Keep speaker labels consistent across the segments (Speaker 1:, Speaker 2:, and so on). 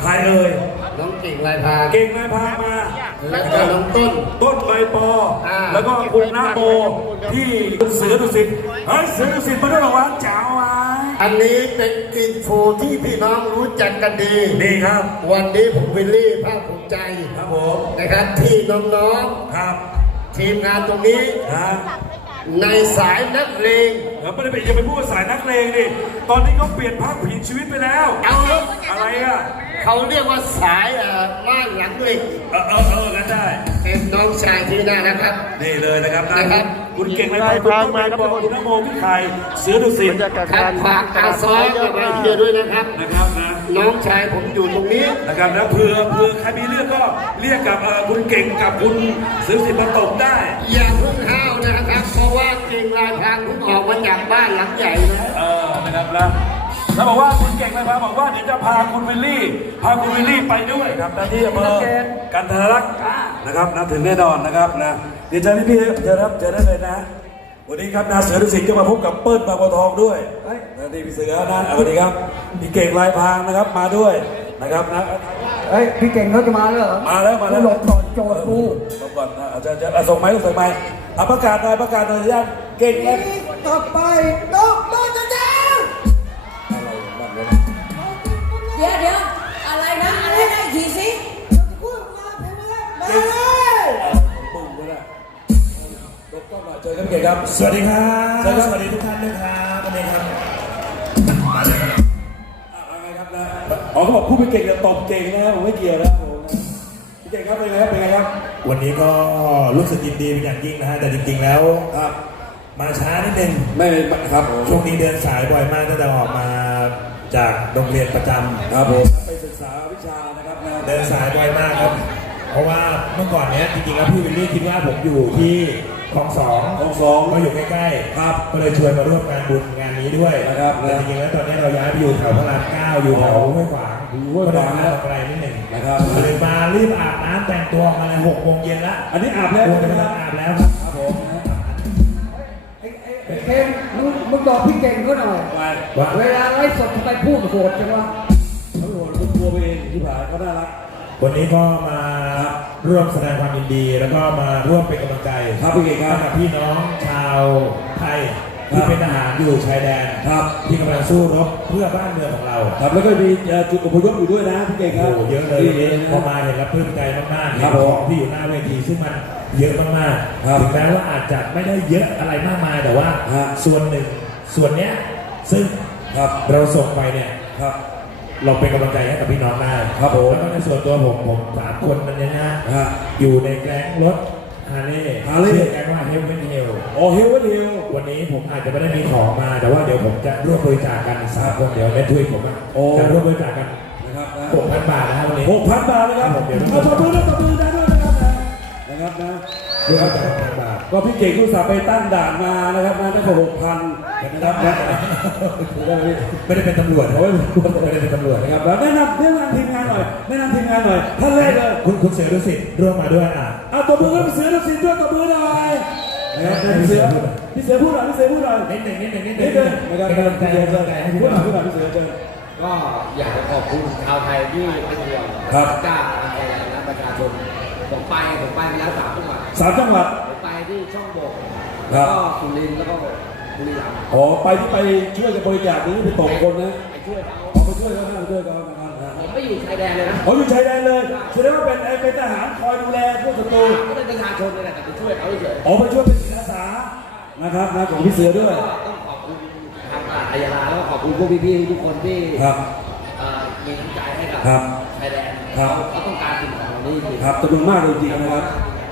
Speaker 1: ใครเอ่ย
Speaker 2: น้องเก่งลายพราง
Speaker 1: เก่งนายพามา
Speaker 2: แล้วก็น้องต้น
Speaker 1: ต้นใบปอ
Speaker 2: อ่า
Speaker 1: แล้วก็คุณนาโมที่เสือดุสิตเฮ้ยเสือดุสิตมาด้วยเหรอวะเจ๋าววะ
Speaker 2: อันนี้เป็นอินโฟที่พี่น้องรู้จักกันดี
Speaker 1: นี่ครับ
Speaker 2: วันนี้ผมวิลลี่ภาคภูมิใจ
Speaker 1: ครับผม
Speaker 2: นะครับที่น้อง
Speaker 1: ครับ
Speaker 2: ๆทีมงานตรงนี้
Speaker 1: ครับ
Speaker 2: ในสายนักเลง
Speaker 1: แล้วไม่ได้ไปอย่าไปพูดสายนักเลงดิตอนนี้เขาเปลี่ยนภาคผีชีวิตไปแล้ว
Speaker 2: เอาแล้ว
Speaker 1: อะไรอะ
Speaker 2: เขาเรียกว่าสายเอ่อล่างหลังเหล็ก
Speaker 1: เออเออเอองั้นได้
Speaker 2: เป็นน้องชายที่น่านะครับ
Speaker 1: นี่เลยนะครับ
Speaker 2: นะครับ
Speaker 1: คุณเก่งนายพาคุณต้นใบปอคุณนโมพี่ไข่เสือดุสิต
Speaker 2: ครับฝากอาซอยกับมาเฮียด้วยนะครับ
Speaker 1: นะครับนะ
Speaker 2: น้องชายผมอยู่ตรงนี้
Speaker 1: นะครับแล้วเผื่อเผื่อใครมีเรื่องก็เรียกกับเอ่อคุณเก่งกับคุณเสือดุสิตมาตบได้
Speaker 2: อย่าเพิ่งห้าวนะครับ เพราะว่าเก่งลายพรางเพิ่งออกมาจากบ้านหลังใหญ่นะ
Speaker 1: เออนะครับแล้ว แล้วบอกว่าคุณเก่งนะครับบอกว่าเดี๋ยวจะพาคุณวิลลี่ พาคุณวิลลี่ไปด้วยครับหน้าที่อำเภอกันทรลักษณ์นะครับนะถึงแน่นอนนะครับนะเดี๋ยวเจอพี่พี่ๆเจอครับเจอได้เลยนะวันนี้ครับนาเสือดุสิตก็มาพบกับเปิ้ลบางบัวทองด้วยนะนี่พี่เสือนะสวัสดีครับพี่เก่งลายพรางนะครับมาด้วยนะครับนะ
Speaker 3: เฮ้ยพี่เก่งเขาจะมาแล้วเหรอ
Speaker 1: มาแล้วมาแล้ว
Speaker 3: หลบก่อนโจทย์กู
Speaker 1: ลงก่อนนะอาจารย์จะส่งไม้ส่งไม้อะประกาศหน่อยประกาศหน่อยญาติเก่งเลย
Speaker 3: ต่อไปต้องต้องจะจ้า
Speaker 4: เค
Speaker 1: รับ
Speaker 5: สวัสดีครับ
Speaker 1: สวัสดีครับ
Speaker 5: สวัสดีทุกท่านด้วยครับวันนี้ครับ
Speaker 1: อะไงครับนะอ๋อเขาบอกพูดเป็นเก่งแต่ตบเก่งนะผมไม่เกี่ยวนะผมนะพี่เก่งครับเป็นไงครับเป็นไงครับ
Speaker 5: วันนี้ก็รู้สึกยินดีเป็นอย่างยิ่งนะฮะแต่จริงๆแล้ว
Speaker 1: ครับ
Speaker 5: มาช้านิดนึง
Speaker 1: ไม่ครับผม
Speaker 5: ช่วงนี้เดินสายบ่อยมากตั้งแต่ออกมาจากโรงเรียนประจำ
Speaker 1: ครับผมไปศึกษาวิชานะครับนะ
Speaker 5: เดินสายบ่อยมากครับ เพราะว่าเมื่อก่อนเนี้ยจริงๆแล้วพี่วิลลี่คิดว่าผมอยู่ที่ คลองสอง
Speaker 1: ของสอง
Speaker 5: ก็อยู่ใกล้ๆ
Speaker 1: ครับ
Speaker 5: ก็เลยชวนมาร่วมงานบุญงานนี้ด้วย
Speaker 1: นะครับ
Speaker 5: แต่จริงๆแล้วตอนนี้เราย้ายไปอยู่แถวพระรามเก้าอยู่แถวห้วยขวาง
Speaker 1: ห้วยขวาง
Speaker 5: ก็เดินทางไกลนิดหนึ่ง
Speaker 1: นะครับ
Speaker 5: เลยมารีบอาบน้ำแต่งตัวมาเลยหกโมงเย็นละ
Speaker 1: อันนี้อาบแล้ว
Speaker 5: โอ้
Speaker 1: ใช่
Speaker 5: ย
Speaker 1: ไหม
Speaker 5: ไม่
Speaker 1: ค
Speaker 5: ต้
Speaker 1: รั
Speaker 5: อบงอาบแล้วครับ
Speaker 1: ครับผม
Speaker 3: ไอ้ไอ้ไอ้เก่งมึงมึงบอกพี่เก่งเขาหน่อย
Speaker 1: ไป
Speaker 5: ว่า
Speaker 3: เวลาไลฟ์สดทำไมพูดโหดจังวะ
Speaker 1: เขาโหดคุณกลัวไปเองที่ผ่านเขาน่ารัก
Speaker 5: วันนี้ก็มาร่วมแสดงความยินดี แล้วก็มาร่วมเป็นกำลังใจ
Speaker 1: ครับพี่เก่งครับ
Speaker 5: ให้กับพี่น้องชาวไทย
Speaker 1: ครั
Speaker 5: ที่
Speaker 1: บ
Speaker 5: เป็นทหารอยู่ชายแดน
Speaker 1: ครับ
Speaker 5: ที่กำลังสู้รบเพื่อบ้านเมืองของเรา
Speaker 1: ครับแล้วก็มีเอ่อจุดอพยพอยู่ด้วยนะพี่เก่งครับ
Speaker 5: โอ้โหเยอะเลย
Speaker 1: ที่นะ
Speaker 5: พอมาเห็นแล้วปลื้มใจมากๆ
Speaker 1: ครับ
Speaker 5: เห็น
Speaker 1: ผม
Speaker 5: ของที่อยู่หน้าเวทีซึ่งมันเยอะมาก
Speaker 1: ครับ
Speaker 5: ๆถึงแม้ว่าอาจจะไม่ได้เยอะอะไรมากมายแต่ว่า
Speaker 1: ฮะ
Speaker 5: ส่วนหนึ่งส่วนเนี้ยซึ่ง
Speaker 1: ครับ
Speaker 5: เราส่งไปเนี่ย
Speaker 1: ครับ
Speaker 5: เราเป็นกำลังใจให้กับพี่น้องได้
Speaker 1: ครับผม
Speaker 5: แล้วก็ในส่วนตัวผมผมสามคนมันเนี่ยนะ
Speaker 1: ฮะ
Speaker 5: อยู่ในแก๊งรถฮาร์เลย์
Speaker 1: Harley
Speaker 5: ชื่อแก๊งว่าเฮลเวนเฮล
Speaker 1: โอ้เฮลวันเฮล
Speaker 5: วันนี้ผมอาจจะไม่ได้มีของมา แต่ว่าเดี๋ยวผมจะร่วมบริจาคกันสามคนเดี๋ยวในทุยผมอะ
Speaker 1: โอ้
Speaker 5: จะร่วมบริจาคกัน
Speaker 1: นะครับนะ
Speaker 5: หกพันบาทนะครับวันนี้
Speaker 1: หกพันบาทนะครับ
Speaker 5: ครับผมเดี๋ยว
Speaker 1: เอาตบมือนะตบมือนะด้วยนะครับนะนะครับนะ
Speaker 5: ร่วมบริจาคหกพันบ
Speaker 1: ก็พี่เก่งผู้สาไปตั้งด่านมานะครับนะได้กว่าหกพันนะครับ
Speaker 5: ไม่ได้เป็นตำรวจนะไม่ได้เป็นตำรวจ
Speaker 1: นะครับแล้วแนะนำแนะนำทีมงานหน่อยแนะนำทีมงานหน่อยท่านแรกเลย
Speaker 5: คุณคุณเสือดุสิตร่วมมาด้วยอะ
Speaker 1: เอาตบมือให้พี่เสือรับสินด้วยตบมือหน่อยนะครับพี่เสือพี่เสือพูดหน่อยพี่เสือพูดหน่อย
Speaker 5: นิดหนึ่งนิดหนึ่งนิดห
Speaker 1: นิ
Speaker 5: นึ่
Speaker 1: ด
Speaker 5: ง
Speaker 1: นึงนะครับพี่เสื
Speaker 5: กำลังใจให้พี่
Speaker 1: พูดหน่อ
Speaker 5: ย
Speaker 1: พูดหน่อยพี่เสือเชิญ
Speaker 6: ก็อยากจะขอบคุณชาวไทยที่เป็นห่วง
Speaker 1: ครับ
Speaker 6: จ้าไทยและประชาชน ไปผมไปมาแล้วสามจังหวัด
Speaker 1: สามจังหวัด
Speaker 6: ผมไปที่ช่องบก
Speaker 1: ครั
Speaker 6: แล้ว
Speaker 1: บ
Speaker 6: ก็สุรินทร์แล้วก็บุรีรัมย์
Speaker 1: อ๋อไปที่ไปช่วยกันบริจาคนี่ไปตบคนนะ
Speaker 6: ไปช่วยเขา
Speaker 1: ขอไปช่วยเขานะไปช่วยเขานะครับนะ
Speaker 6: ผมไม่อยู่ชายแดนเลยนะ
Speaker 1: เขาอยู่ชายแดนเลยแสดงว่าเป็นไอ้เป็นทหารคอยดูแลพวกศัตรู
Speaker 6: ก็เป็นประชาชนเลยแหละแต่ไปช่วยเขาเฉย
Speaker 1: อ๋อไปช่วยเป็นจิตอาสานะครับนะของพี่เสือด้วย
Speaker 6: ก็ต้องขอบคุณทางตลาดอายาลาแล้วก็ขอบคุณพวกพี่ๆทุกคนที่
Speaker 1: ครับ
Speaker 6: เอ่อมีน้ำใจให้กับ
Speaker 1: ครับ
Speaker 6: ชายแดน
Speaker 1: ครับ
Speaker 6: เขาต้องการสิ่งข องเหล่านี้จริงๆ
Speaker 1: ครับจำนวนมากจริงๆนะครับ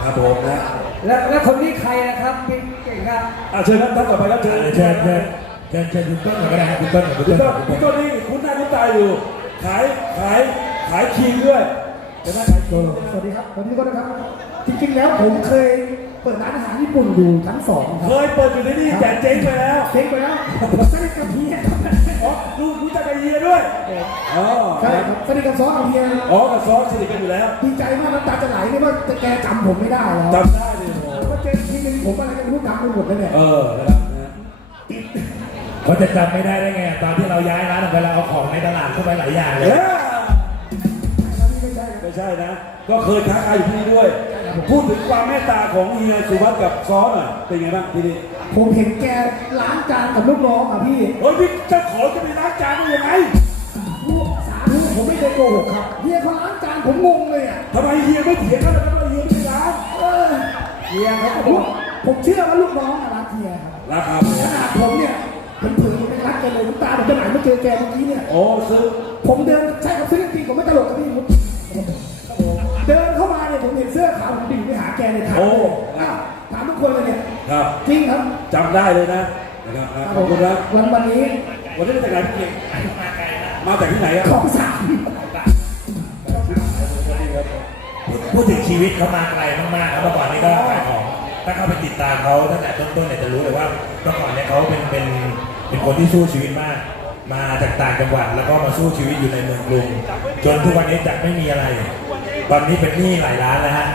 Speaker 1: ครับผมนะ
Speaker 3: แล้วแล้วคนนี้ใครนะครับพี่เก่งครับ
Speaker 1: อะเชิญครับท่านต่อไปครับเชิญ
Speaker 5: เชิญเชิญเชิญเชิญคุณต้นก่อนก็ได้ครับคุณต้นก่อนคุณ
Speaker 1: พี่
Speaker 5: ต้น
Speaker 1: ต้นพี่ต้นนี่คุณหน้าคุณตาอยู่ ขายขายขายครีมด้วยเห็นไหมขายครีม
Speaker 7: สวัสดีครับสวัสดีทุกคนนะครับ จริงๆแล้วผมเคยเปิดร้านอาหารญี่ปุ่นอยู่ชั้นสองค
Speaker 1: เครับยเปิดอยู่ที่นี่แต่เจ๊งไปแล้ว
Speaker 7: เจ๊งไปแล้วสนิทกับเฮียครับ
Speaker 1: อ๋ อรู้รู้จักกับเฮียด้วยอ๋อ
Speaker 7: ใช่ครับสนิทกับซอสกับเฮีย
Speaker 1: อ๋อกับซอสสนิทกันอยู่แล้ว
Speaker 7: ดีใจมากน้ำตาจะไหลนี่ว่าแกจำผมไม่ได้แล้ว
Speaker 1: จำได้เลยโอ้
Speaker 7: ผมว่าเจ๊งทีนึงผมอะไรกันไม่รู้จำไปหมดเลยเนี่ย
Speaker 1: เออนะครับนะ
Speaker 5: เขาจะจำไม่ได้ได้ไงตอนที่เราย้ายร้านออกไปเราเอาของในตลาดเข้าไปหลายอย่างเลย
Speaker 1: เอ๊ะใช่นะ ก็เคยค้าขายอยู่ที่นี่ด้วย พูดถึงความเมตตาของเฮียสุวัสดิ์กับซ้อหน่อยเป็นไงบ้างที่นี่
Speaker 7: ผมเห็นแกล้างจานกับลูกน้องอะพี่
Speaker 1: โอ้ยพี่เจ้าของจะไปล้างจานได้ยังไง
Speaker 7: สาธุผมไม่เคยโกหกครับเฮียเขาล้างจานผมงงเลยอะ
Speaker 1: ทำไมเฮียไม่เถียงกันแล้วว่าเฮียไม่ได้ล้าง
Speaker 7: เออเฮียเขาก็บอกผมเชื่อว่าลูกน้องอะรักเฮียครับ
Speaker 1: ราคา
Speaker 7: ขนาดผมเนี่ยผมผืนผมไม่รักแกเลยน้ำตาผมจะไหลมาเจอแกเมื่อกี้เนี่ย
Speaker 1: โอ้ซื้อ
Speaker 7: ผมเดินใช่ครับซื้อจริงผมไม่ตลกกับพี่ผมเดินเข้ามาเนี่ยผมเห็นเสื้อขาวผมดิ่งไปหาแกเลยถามเลยอ้าวถามทุกคนเลยเนี่ย
Speaker 1: ครับ
Speaker 7: จริงครับ
Speaker 1: จำได้เลยนะนะครับอะขอบคุณครับ
Speaker 7: วันวันนี้
Speaker 1: วันนี้มาจากไหนพี่เก่งมาจากที่ไหนอะ
Speaker 7: ของสาม
Speaker 5: พูดถึงชีวิตเขามาไกลมากๆครับเมื่อก่อนนี้ก็ขายของ ถ้าเข้าไปติดตามเขาตั้งแต่ต้นๆเนี่ยจะรู้เลยว่าเมื่อก่อนเนี่ยเขาเป็นเป็นเป็นคนที่สู้ชีวิตมาก มาจากต่างจังหวัดแล้วก็มาสู้ชีวิตอยู่ในเมืองกรุง จนทุกวันนี้จากไม่มีอะไรตอนนี้เป็นหนี้หลายล้านแล้วฮะ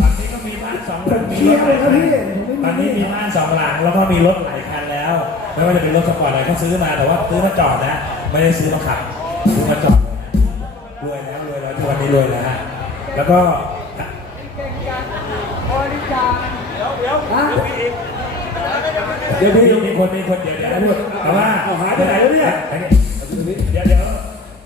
Speaker 5: ตอนนี้ก็มีบ้านสองห
Speaker 7: ผ
Speaker 5: ลัง
Speaker 7: ม
Speaker 5: มี
Speaker 7: เคลี
Speaker 5: ร
Speaker 7: ย
Speaker 5: ถ
Speaker 7: ร์
Speaker 5: ห
Speaker 7: เล
Speaker 5: ลาย
Speaker 7: ยค
Speaker 5: คั
Speaker 7: รับ
Speaker 5: น
Speaker 7: พี่ผม
Speaker 5: ตอน
Speaker 7: ไม่
Speaker 5: นี้
Speaker 7: มี
Speaker 5: มีบ้านสองหลังแล้วก็มีรถหลายคันแล้ว ไม่ว่าจะเป็นรถสปอร์ตอะไรก็ซื้อมาแต่ว่าซื้อมาจอดนะไม่ได้ซื้อมาขับซื้อมาจอดรวยแล้วรวยแล้วทุกวันนี้รวยแล้วฮะแล้วก็
Speaker 1: เดี๋ยว
Speaker 5: มี
Speaker 1: พี่
Speaker 5: มีคนมีคนเดี๋ยวเดี๋ยวพูดแต่ว่า
Speaker 1: เอาหายไปไหนแล้วเนี่ย
Speaker 5: เดี๋ยวเดี๋ยว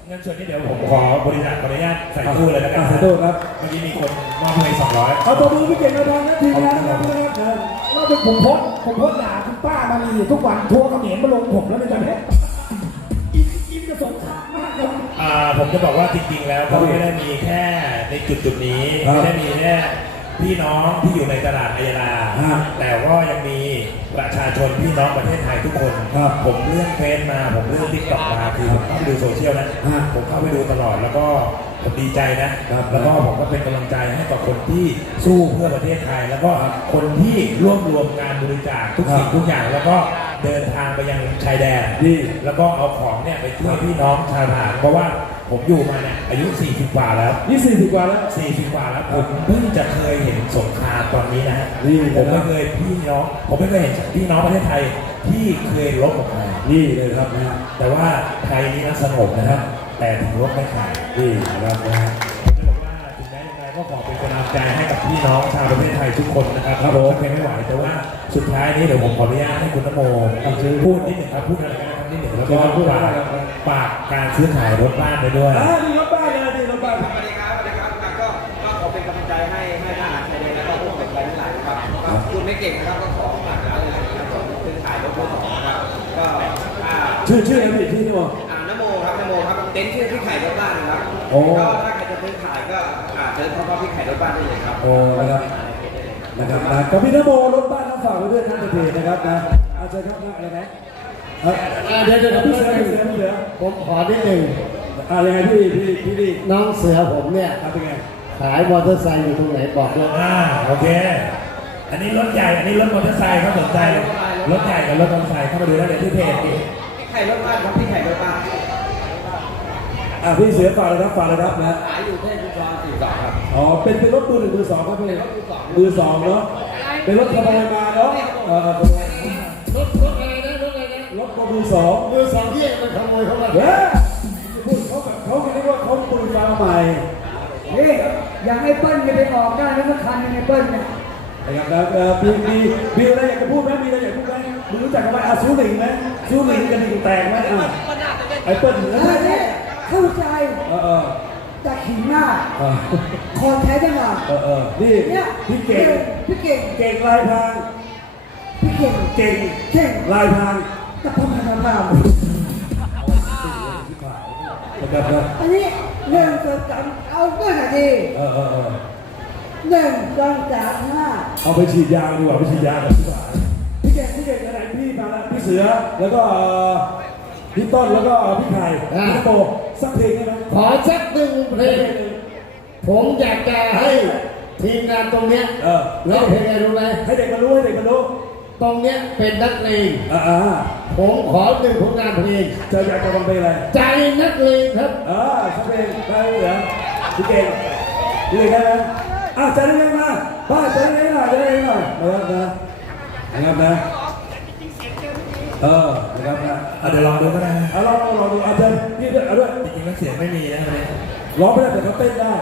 Speaker 5: เงินส่วนนี้เดี๋ยวผมขอบริจาคขออนุญาตใส่ตู้เลยแล้วกัน
Speaker 1: อะใส่ตู้ครับ
Speaker 5: เมื่อกี้มีคนมอบให้สองร้อย
Speaker 1: เอาตัวมือพี่เก่งมาทางนะทีมงานนะครับนะครับ
Speaker 7: ว่าเป็นผมโพสต์ผมโพสต์ด่าคุณป้ามาลีทุกวันทัวร์เขมรมาลงผมแล้วในตอนนี้อินอินกับสงครามมากครับ
Speaker 5: อ่าผมจะบอกว่าจริงๆแล้วเขาไม่ได้มีแค่ในจุดจุดๆนี้
Speaker 1: ครับ
Speaker 5: ไม่ได้มีแค่พี่น้องที่อยู่ในตลาดอายาลา
Speaker 1: ฮะ
Speaker 5: แต่ว่ายังมีประชาชนพี่น้องประเทศไทยทุกคน
Speaker 1: ครับ
Speaker 5: ผมเลื่อนเฟซมาผมเลื่อนทิกตอกมาคือผม ชียลนะ
Speaker 1: ฮะ
Speaker 5: ผมเข้าไปดูตลอดแล้วก็ผมดีใจนะครับแล้วก็ผมก็เป็นกำลังใจให้กับคนที่สู้เพื่อประเทศไทย แล้วก็คนที่ร่วมรวมการบริจาคทุกสิ่งทุกอย่างแล้วก็เดินทางไปยังชายแดน
Speaker 1: นี่
Speaker 5: แล้วก็เอาของเนี่ยไปช่วยพี่น้องชาวทหารเพราะว่าผมอยู่มาเนี่ยอายุ 40 กว่าแล้ว
Speaker 1: นี่สี่สิบกว่าแล้ว
Speaker 5: 40 กว่าแล้วผมเพิ่งจะเคยเห็นสงครามตอนนี้นะฮะ
Speaker 1: นี่
Speaker 5: ผมไม่เคยพี่น้อง ผมไม่เคยเห็นพี่น้องประเทศไทย ที่เคยรบกับใคร
Speaker 1: นี่เลยครับนะฮะ
Speaker 5: แต่ว่าไทยนี่นะสงบนะครับ แต่ถึงรบไม่ขาด
Speaker 1: นี่นะครับนะฮะ
Speaker 5: ผมบอกว่าถึงแม้ยังไงก็ขอเป็นกำลังใจให้กับพี่น้องชาวประเทศไทยทุกคนนะครับครับผมไม่ไหวแต่ว่าสุดท้ายนี้เดี๋ยวผมขออนุญาตให้คุณนโมพูดนิดหนึ่งครับพูดอะไรกันนะครับนิดหนึ่งแล้วก็ฝากฝากการซื้อขายรถบ้านไปด้วย
Speaker 1: อ่าดีรถบ้านเลยนี่รถบ้าน
Speaker 6: สวัสดีครับสวัสดีครับรับก็ก็ขอเป็นกำลังใจให้ให้ทหารชายแดนแล้วก็ผู้ปกครองทั้งหลายนะครับก็คุณไม่เก่งนะครับก็ขอ
Speaker 1: ชื่อชื่ออะไรพี่ชื่อนี่บอก
Speaker 6: อ่านโมครับนโมครับเต็นท์ชื่อพี่ไข่รถบ้านนะครับ
Speaker 1: โอ้
Speaker 6: ก็ถ้าใครจะซื้อขายก็อ่าเชิญเข้ามาพี่ไข่รถบ้านได้เลยครับ
Speaker 1: โอ้นะครับนะครับนะกับพี่นโมรถบ้านน้ำฝากไว้ด้วยนะเพจนะครับนะอาจารย์ครับนะอะไรนะเอ่อ
Speaker 3: เดี๋ยวเดี๋ยวเดี๋ยว
Speaker 1: พี่เสือพี่เสือพี่เสือ
Speaker 3: ผมขอนิดหนึ่ง
Speaker 1: อ่ายังไงพี่พี่พี่ดี
Speaker 3: น้องเสือผมเนี่ย
Speaker 1: ทำเป็นไง
Speaker 3: ขายมอเตอร์ไซค์อยู่ตรงไหนบอกเลย
Speaker 5: อ่าโอเค อันนี้รถใหญ่ อันนี้รถมอเตอร์ไซค์เขาสนใจ รถใหญ่กับรถมอเตอร์ไซค์เข้ามาดูได้เลยที่เพจดิ
Speaker 6: พี่ไข่รถบ้านครับพี่ไข่รถบ้าน
Speaker 1: อ่าพี่เสือฝากเลยครับฝากเลยครับนะ
Speaker 6: ขายอยู่เทพบุรีสี่สองครับ
Speaker 1: อ๋อ เป็นเป็นรถมือหนึ่งมือสองครับพี่มือสองเนาะ เป็นรถขโมยมาเนาะเออขโมย
Speaker 3: รถรถอะไรนะรถอะไรนะ
Speaker 1: รถมือสอง
Speaker 3: มือสองที่มันขโมยเข้ามา
Speaker 1: เฮ้ยพูดเขาแบบเขาคิดว่าเขาปืนมาใหม่
Speaker 7: นี่อย่างไอ้เปิ้ลจะไปออกได้แล้วสักคันหนึงไอ้เปิ้ลเนี่ย
Speaker 1: นะครับแล้วเอ่อมีมีมีอะไรอยากจะพูดไหมมีอะไรอยากจะพูดไหมมึงรู้จักคำว่าอาซูหลิงไหมซูหลิงกระดิ่งแตกไหมอะไอ้เปิ้ลเหมือน
Speaker 7: เอ
Speaker 1: กั
Speaker 7: อนเนี่ยเข้าใจ
Speaker 1: เออเออ
Speaker 7: แต่ขิงหน้า
Speaker 1: เออ
Speaker 7: คอแท้จังอะ
Speaker 1: เออเออนี่
Speaker 7: เนี่ย
Speaker 1: พี่เก่ง
Speaker 7: พี่เก่ง
Speaker 1: เก่งลายพราง
Speaker 7: พี่เก่ง
Speaker 1: เก่ง
Speaker 7: เก่ง
Speaker 1: ลายพราง
Speaker 7: แต่พอมาทำมา
Speaker 1: นะครับนะ
Speaker 7: อันนี้หนึ่งสองสามเอาด้วยหน่อยดิ
Speaker 1: เออเออเออ
Speaker 7: หนึ่งสองสามห้า
Speaker 1: เอาไปฉีดยาดีกว่าไปฉีดยากันดีกว่าพี่เก่งพี่เก่งอะไรพี่มาแล้วพี่เสือแล้วก็เอ่อพี่ต้นแล้วก็พี่ไข่พี่โตสักเพลงได้ไหม
Speaker 3: ขอสักหนึ่งเพลงผมอยากจะให้ทีมงานตรงเนี้ย
Speaker 1: เออ
Speaker 3: ร้องเพลงอะไรรู้ไหม
Speaker 1: ให้เด็กมันรู้ให้เด็กมันรู้
Speaker 3: ตรงเนี้ยเป็นนักเลง
Speaker 1: อ่าอ่า
Speaker 3: ผมขอหนึ่งผลงานเพลง
Speaker 1: จะอยากจะฟังเพลงอะไร
Speaker 3: ใจนักเลงครับ
Speaker 1: อ่าสักเพลงได้เหรอพี่เก่งพี่เก่งได้ไหม อะจะได้ยังมาบ้าจะได้ยังหน่อยจะได้ยังหน่อยนะครับนะนะครับนะเออนะครับนะ
Speaker 5: อะเดี๋ยวลองดูก็ได้นะ
Speaker 1: เอาลองลองลองดูอาจารย์พี่ด้วยเอาด้วย
Speaker 5: จริงๆแล้วเสียงไม่มีนะวันนี้
Speaker 1: อร้องไม่ได้แต่เขาเต้นได้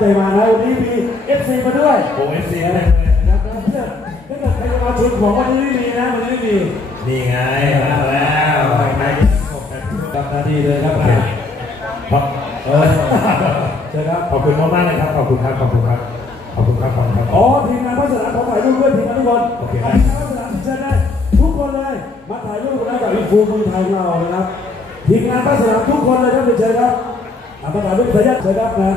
Speaker 7: ใจ
Speaker 1: มานะวันนี้มีเอฟซีมาด้วย
Speaker 5: โอ้เอฟซีเลย
Speaker 1: นะครับเพื่อนถ้าเกิดใครจะมาชวนผมวันนี้ไม่มีนะวันนี้ไม่มี
Speaker 5: นี่ไงมาแล้วไป
Speaker 1: กับนาทีเลยครับ
Speaker 5: ขอบ
Speaker 1: เออเจอครับ
Speaker 5: ขอบคุณมากมากๆเลยครับขอบคุณครับขอบคุณครับขอบคุณครับขอบคุณครับ
Speaker 1: อ๋อทีมงานพัฒนาขอถ่ายรูปด้วยทีมงานทุกคน
Speaker 5: โอเค
Speaker 1: ทีมงานพัฒนาเชิญได้ทุกคนเลยมาถ่ายรูปกันกับอินฟูมือไทยของเรานะครับทีมงานพัฒนาทุกคนเลยครับเชิญครับอ่ามาถ่ายรูปสายยัดเชิญครับนะ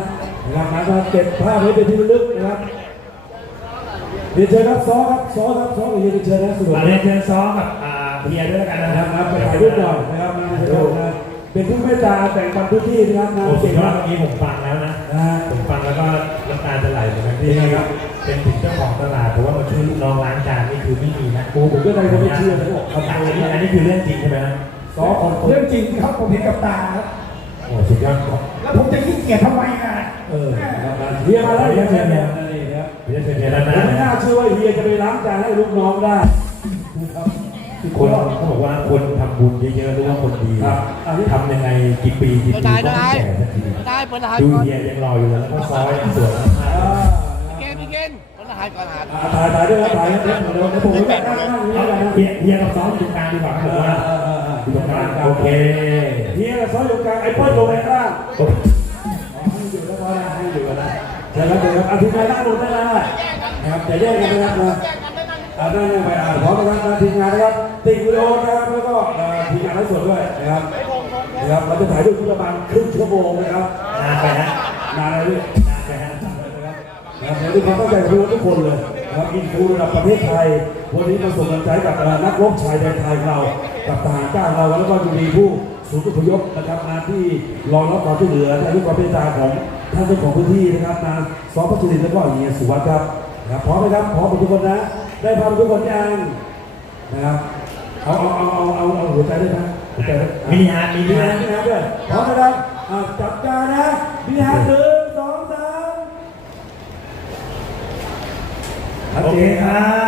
Speaker 1: นะครับมาเก็บภาพไว้เป็นที่ระลึกนะครับเรียนเชิญครับซอครับซอครับซอเรียนเชิญนะสนุก
Speaker 5: อัน
Speaker 1: นะ
Speaker 5: นี้เชิญซ้อมกับอ่าเฮียด้วยแล้วกันนะ
Speaker 1: นะ
Speaker 5: ค
Speaker 1: ค
Speaker 5: รั
Speaker 1: รั
Speaker 5: บบ
Speaker 1: ไปถ่ายรูปหน่อยนะครับมาถ่ายรูปนะเป็นผู้เมตตาแต่งปันพื้นที่นะครับนะ
Speaker 5: โอ้สุ
Speaker 1: เก่
Speaker 5: ด
Speaker 1: ง
Speaker 5: ยอ
Speaker 1: มา
Speaker 5: ด
Speaker 1: ก
Speaker 5: เมื่อกี้ผมฟังแล้วนะ
Speaker 1: นะฮะ
Speaker 5: ผมฟังแล้วก็น้ำตาจะไหลเหมือนกันที่
Speaker 1: ยังไงครับ
Speaker 5: เป็นถึงเจ้าของตลาดแต่ว่ามาช่วยลูกน้องล้างจานนี่คือไม่มีนะ
Speaker 1: โอ้ผมก็ได้ก็ไม่เชื่อนะบอก
Speaker 5: อันนี้อันนี้คือเรื่องจริงใช่ไหมฮะ
Speaker 1: ซอคนคน
Speaker 7: เรื่องจริงครับผมเห็นกับตาครับ
Speaker 5: โอ้สุดยอดครับ
Speaker 7: แล้วผมจะขี้เกียจทำไมอะ
Speaker 1: เออเฮียมาแล้วเฮียเชิญเนี่ยนี่นะครับ
Speaker 5: เดี๋ยเชิญเฮียด้านห
Speaker 1: ผ
Speaker 5: น้าม
Speaker 1: ไม่
Speaker 5: น่า
Speaker 1: เชื่อว่าเฮียจะไปล้างจานให้ลูกน้องได้ครับ
Speaker 5: คนเขาบอกว่าคนทำบุญเยอะๆรือว่าคนดี
Speaker 1: ครับ
Speaker 5: ทำยังไงกี่ปีกี่ปีก็ไม่แก่สักที
Speaker 8: ได้เปิดรหัส
Speaker 5: ดูเฮียยังรออยู่แล้วก็ซอยยังสวยมาก
Speaker 1: อ่า
Speaker 8: พี่เกณฑ์พี่เกณฑ์เปิดรหัสก่อนรหัส
Speaker 1: อ่าถ่ายถ่ายด้วยนะถ่ายเดี๋ยวเดี๋ยวเดี๋ยวผมไม่นั่งนั่อย่างนี้แล้วกันนะ
Speaker 5: เฮียเฮียกับซ้อมอยู่ตรงกลางดีกว่าครับผมว่า
Speaker 1: เออเออเออ
Speaker 5: อยู่ตรงกลางโอเค
Speaker 1: เฮียกับซออยู่กลางไอ้เปิ้ลลงในข้าง
Speaker 5: โอเค
Speaker 1: ให้อยู่แล้วก็ได้ให้อยู่แล้วนะเดี๋ยวเราเดี๋ยวเราอธิบายนั่งลงได้แล้วนะครับอย่าแยกกันนะครับนะอ่าได้ได้ไปอ่านพร้อมนะครับนะทีมงานนะครับติดวิดีโอนะครับแล้วก็อ่าทีมงานไลฟ์สดด้วยนะครับนะครับเราจะถ่ายด้วยประมาณครึ่งชั่วโมงนะครับ
Speaker 5: นานไปนะ
Speaker 1: นานเลยพี่
Speaker 5: นานไปฮะ
Speaker 1: นะครับในด้วยความตั้งใจของทุกคนเลย นะครับอินฟูระดับประเทศไทย วันนี้มาส่งกำลังใจกับเอ่อนักรบชายแดนไทยของเรา กับทหารกล้าเราแล้วก็จะมีผู้สูงอพยพนะครับมาที่รอรับความช่วยเหลือและด้วยความเมตตาของท่านเจ้าของพื้นที่นะครับนางสอพัชรินทร์แล้วก็เฮียสุวัสดิ์ครับนะครับพร้อมไหมครับพร้อมหมดทุกคนนะ ได้พร้อมทุกคนยังนะครับเอาเอาเอาเอาเอาเอาหัวใจด้วยนะหัวใจด้วย
Speaker 5: มินิฮาร์ทมิ
Speaker 1: มี
Speaker 5: นิ
Speaker 1: ฮา
Speaker 5: ฮาร์ท
Speaker 1: มีฮาด้วยพร้อมนะครับอะจับจานนะมีฮาหนึ่งสอ
Speaker 5: โอเคครับ